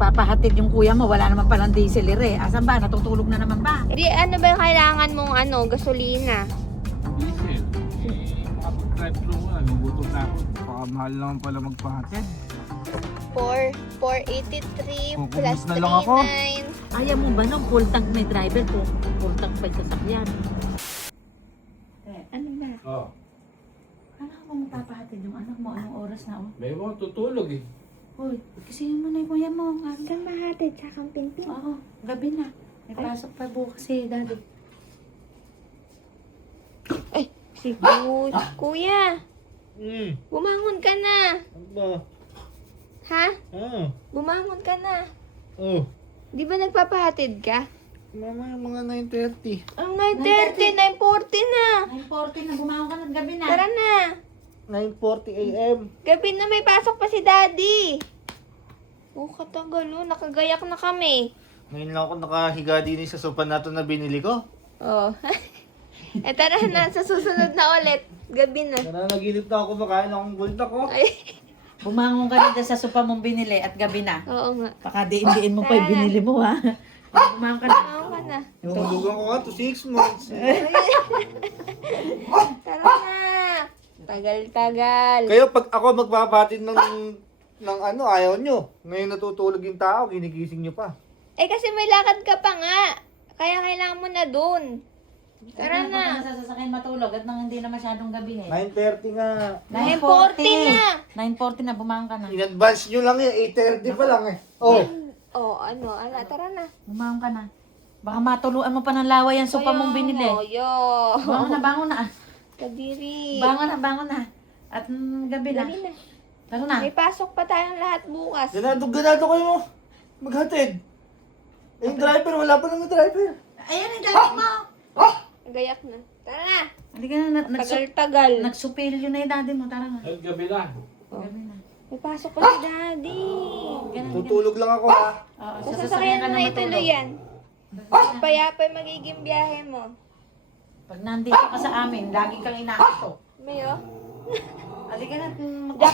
Magpapahatid yung kuya mo, wala naman palang diesel eh. Asan ba? Natutulog na naman ba? Di, ano ba yung kailangan mong gasolina? Diesel. Makapag-drive through mo na, nagugutom na ako. Baka mahal naman pala magpahatid. 483 plus Kukumis na lang ako. 39. Ayaw mo ba nung full tank may driver po? Full tank pa yung sasakyan. Ano na? Oo. Ano ka magpapahatid yung anak mo? Anong oras na? Oh? May mga tutulog eh. Hoy, kasi mo na yung kuya mo. Saan mahatid? Sa Kampintin? Oo, gabi na. May pasok pa bukas si daddy. Ay, si Kuya. Bumangon ka na. Ano ba? Ha? Oo. Bumangon ka na. Oh. Di ba nagpapahatid ka? Mamaya mga 9:30. Ang 9:30, 9:40 na. 9:40 na, bumangon ka na, gabi na. Tara na. 9:40 a.m. Gabi na, may pasok pa si Daddy. Katagal oh. Nakagayak na kami. Ngayon lang ako nakahiga din sa sopa na to na binili ko. Oh. Tara na, sa susunod na ulit. Gabi na. Nananaginip na ako, makain akong bulta ko. Ay, Bumangon ka na dyan sa sopa mong binili at gabi na. oo nga. Baka diin mo pa yung binili mo ha. Bumangon ka na. Bumangon ka na. Yung hulugan ko nga to 6 months. Tara na. Tagal-tagal. Kayo pag ako magpapahatid ng ano, ayaw nyo. Ngayon natutulog yung tao, ginigising nyo pa. Eh kasi may lakad ka pa nga. Kaya kailangan mo na dun. Tara na. Sa sasakyan matulog at nang hindi na masyadong gabi eh. 9:30 nga. 9:40 na. 9:40 na, bumangon ka na. In advance nyo lang eh, 8:30 pa lang eh. Oh. Oh, tara na. Bumangon ka na. Baka matuluan mo pa ng laway ang sopa mong binili. Bangon na. Kadiri. Bangon na. At gabi na. Dali na. Tara na. May pasok pa tayong lahat bukas. Ganado kayo maghatid. Eh, yung driver, wala pa naman driver. Ayan ang dami mo. Gayak na. Tara na. Halika na. Tagal-tagal. Nagsupilyo na yung daddy mo. Tara na. Ay, gabi na. Gabi na. May pasok pa si Daddy. Tutulog lang ako ha. Oo, Kung sasakyan mo na ituloy yan. Payapa yung magiging biyahe mo. Pag nandito ka sa amin, lagi kang inaato. Mayo? Halika na.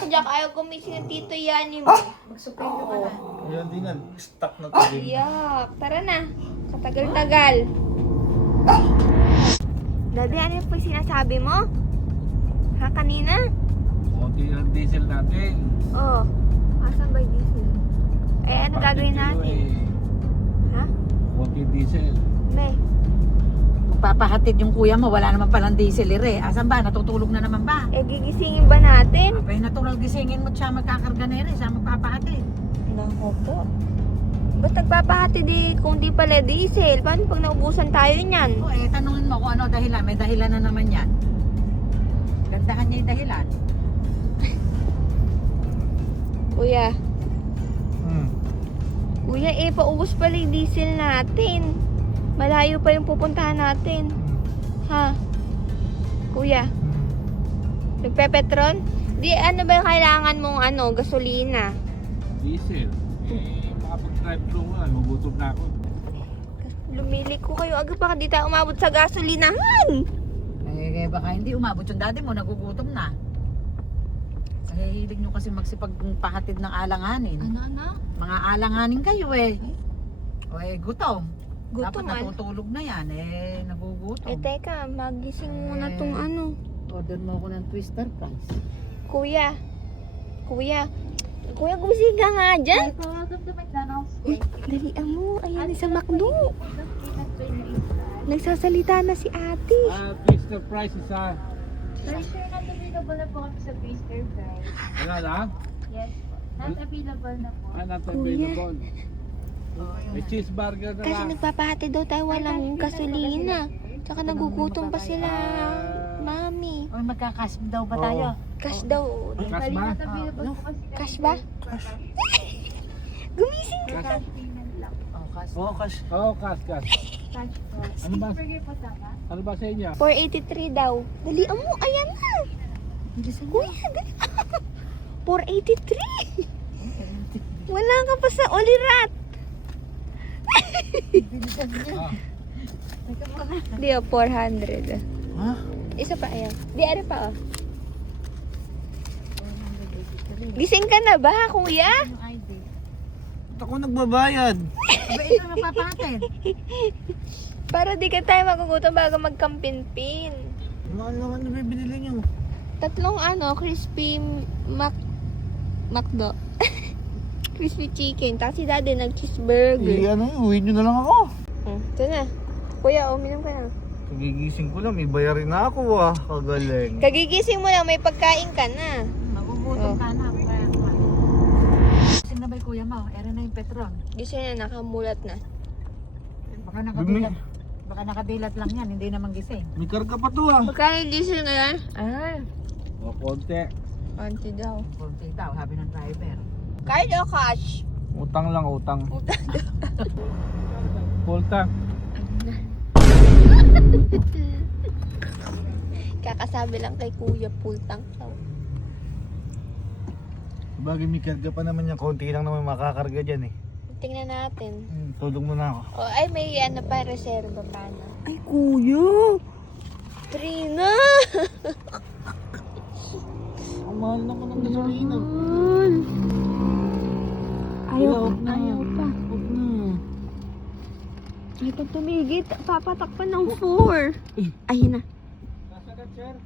Jack, ayaw gumising ng tito Yani mo. Magsupilyo ka na. Ayan din yan, stuck na tayo. Iyak. Tara na. Katagal-tagal. Daddy, ano yung sinasabi mo? Ha, kanina? Konti ang diesel natin. Oo. Asan ba yung diesel? Eh, ano gagawin natin? Ha? Konti diesel. May. Magpapahatid yung kuya mo, wala naman palang diesel eh. Asan ba? Natutulog na naman ba? Eh, gigisingin ba natin? Abay, natural gisingin mo siya magkakarga na rin. Siya magpapahatid. Nako po. Ba't nagpapahatid kung di pala diesel? Paano pag naubusan tayo niyan? O tanungin mo kung ano dahilan. May dahilan na naman yan. Gandahan niya yung dahilan. Kuya. Kuya, paubos pala yung diesel natin. Malayo pa yung pupuntahan natin. Ha? Kuya. Nagpe-petron? Di, ano ba yung kailangan mong gasolina? Diesel. Eh, makapag-drive through mo na, nagugutom na ako. Lumili ko kayo agad baka di tayo umabot sa gasolinahan. Eh, baka hindi umabot yung daddy mo, nagugutom na. Eh, hilig nyo kasi magsipagpahatid ng alanganin. Ano? Mga alanganin kayo eh. O gutom. Dapat Gutom natutulog na yan eh, nagugutom. teka, magising muna tong Order mo ako ng twister fries. Kuya, gumising ka nga dyan. Dalian mo, ayan sa McDo. Nagsasalita na si ate. Twister price isa. Sir, not available na po kami sa Twister Fries. Wala na? Yes po. Not available na po. Not available. May cheeseburger na Kasi lang. nagpapahati daw tayo walang gasolina. Tsaka nagugutom pa sila, mami. O magkakash daw ba tayo? Cash daw. Cash ba? Not available po kasi Cash ba? Gumising ka. Cash. payment lang. Oh, cash. Oo, cash. Oo, cash. Cash po. Ano ba? Cheeseburger po tama? Ano ba sa inyo? 483 daw. Dalian mo, ayan na. Kuya, dali. 483. Wala ka pa sa Olirat. Di 400. Ha? Isa pa, ayan. Di, ano pa, Gising ka na ba, kuya? Yung ID. Ako nagbabayad. Aba, ito ang mapapahatid. Para di ka tayo magugutom bago magkampin-pin. Mahal naman na binili nyo. Tatlong crispy McDo. Crispy chicken. Tapos si daddy nag-cheeseburger. Uwi nyo na lang ako. Ito na. Kuya, uminom ka na. Kagigising ko lang, may bayarin na ako ah. Kagaling. Kagigising mo lang, may pagkain ka na. Magugutom ka na. Sing na ba yung kuya mo? Ere na yung Petron. Gising na, nakamulat na. Baka nakabilat. Baka nakabilat lang yan, hindi naman gising. May karga pa to ah. Magkano gising ngayon? Ay, O, konti. Konti daw. konti daw, sabi ng driver. Card o cash? Utang lang, utang. Full tank. Kakasabi lang kay kuya, full tank daw. Bagay may karga pa naman yan. Konti lang naman makakarga dyan eh. Tingnan natin. Tulog mo na ako. Oh, ay, may pa, reserva pa na. Ay, kuya! Trina! Ang mahal naman ng gasolina. Ayaw na. Ayaw pa. Huwag na. Ay, pag tumigit, papatakpan ng 4. Ayun na.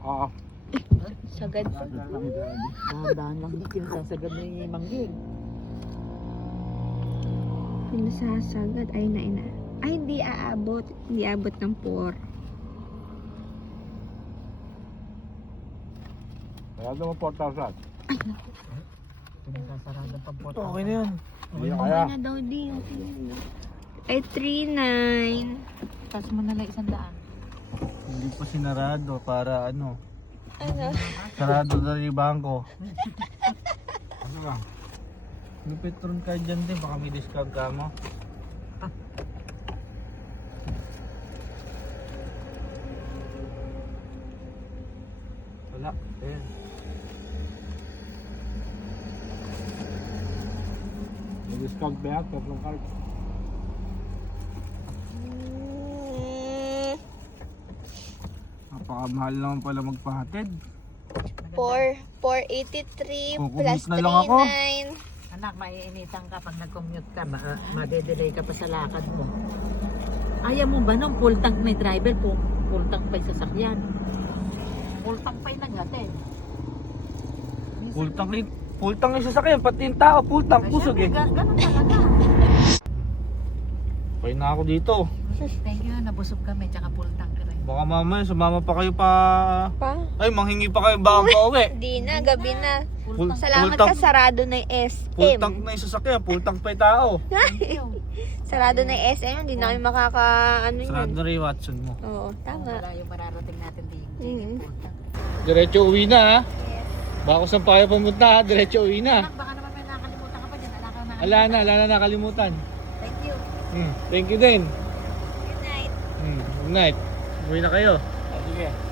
Oo. Sagad pa. Dahan lang din sasagad ni Mangging. Pinasasagad. Ayun na, ayun na. Ay, hindi aabot. Hindi aabot ng 4. Kaya mo 4,000. Pinasasarado pang porta. Okay na yan. Hindi na Okay kaya. na daw din. Okay na. Ay, 3,900. Tapos mo na lang 100. Hindi pa sinarado para ano. Ano? Sarado na rin yung bangko. Ano ba? May Petron card dyan din. Baka may discount ka mo. Wala. Ayan. May discount ba yan? Petron card. Napakamahal naman pala magpahatid. 483 Kukumute plus na lang ako. 39. Anak, maiinitan ka pag nag-commute ka, madedelay ka pa sa lakad mo. Ayaw mo ba nung full tank may driver po? Full tank pa yung sasakyan. Full tank pa yung naghatid. Full tank yung sasakyan, pati yung tao, full tank, Ay, pusog eh. syempre, ganun talaga. Pay na ako dito. Thank you, nabusog kami, tsaka full tank ka rin. Baka mamaya, sumama pa kayo pa... Pa? Ay, manghingi pa kayo baka pa uwi. Hindi na, gabi na. Full, Salamat full ka, tank, sarado na yung full SM. tank na yung sasakyan, full tank pa yung tao. Sarado na yung SM, hindi na kami ano Sarado yun. na rin yung Watson mo. Oo, tama. Wala yung mararating natin din. Full tank. Diretso uwi na ha. Baka saan pa kayo pumunta ha, diretso uwi na. Anak, baka naman may nakalimutan ka pa dyan. Anak, ka Ala na nakalimutan. Thank you. Thank you din. Good night. Good night. Uwi na kayo. Sige.